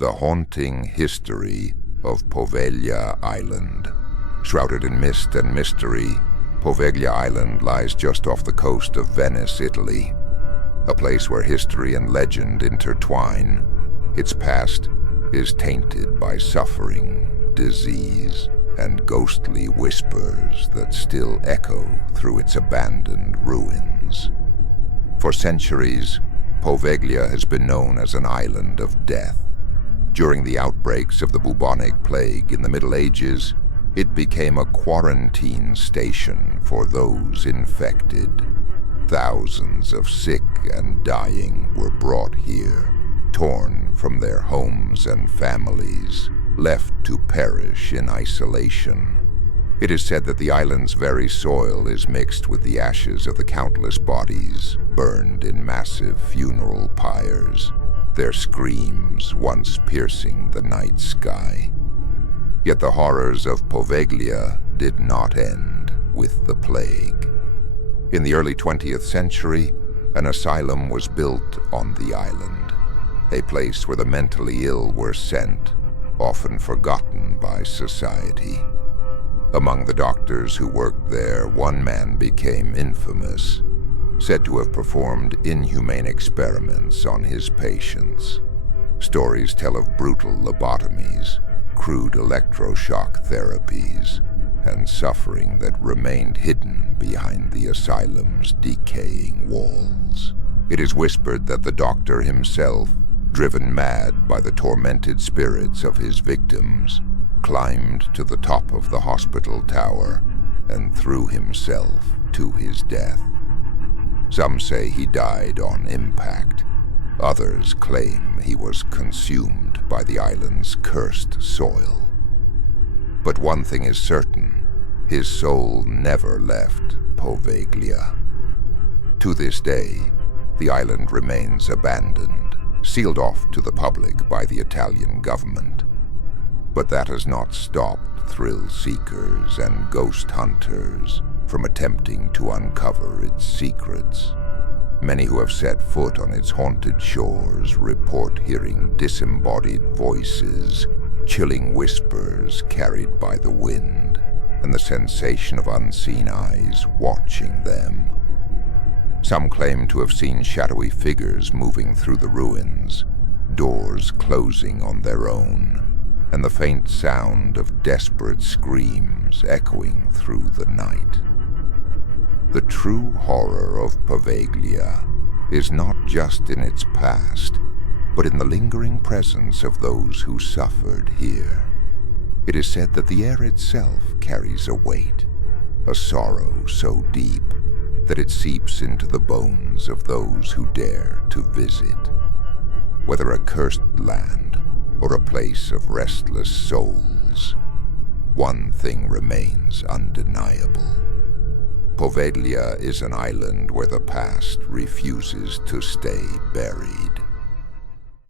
The haunting history of Poveglia Island. Shrouded in mist and mystery, Poveglia Island lies just off the coast of Venice, Italy. A place where history and legend intertwine. Its past is tainted by suffering, disease, and ghostly whispers that still echo through its abandoned ruins. For centuries, Poveglia has been known as an island of death. During the outbreaks of the bubonic plague in the Middle Ages, it became a quarantine station for those infected. Thousands of sick and dying were brought here, torn from their homes and families, left to perish in isolation. It is said that the island's very soil is mixed with the ashes of the countless bodies burned in massive funeral pyres, their screams once piercing the night sky. Yet the horrors of Poveglia did not end with the plague. In the early 20th century, an asylum was built on the island, a place where the mentally ill were sent, often forgotten by society. Among the doctors who worked there, one man became infamous, said to have performed inhumane experiments on his patients. Stories tell of brutal lobotomies, crude electroshock therapies, and suffering that remained hidden behind the asylum's decaying walls. It is whispered that the doctor himself, driven mad by the tormented spirits of his victims, climbed to the top of the hospital tower and threw himself to his death. Some say he died on impact. Others claim he was consumed by the island's cursed soil. But one thing is certain, his soul never left Poveglia. To this day, the island remains abandoned, sealed off to the public by the Italian government. But that has not stopped thrill seekers and ghost hunters from attempting to uncover its secrets. Many who have set foot on its haunted shores report hearing disembodied voices, chilling whispers carried by the wind, and the sensation of unseen eyes watching them. Some claim to have seen shadowy figures moving through the ruins, doors closing on their own, and the faint sound of desperate screams echoing through the night. The true horror of Poveglia is not just in its past, but in the lingering presence of those who suffered here. It is said that the air itself carries a weight, a sorrow so deep that it seeps into the bones of those who dare to visit. Whether a cursed land or a place of restless souls, one thing remains undeniable. Poveglia is an island where the past refuses to stay buried.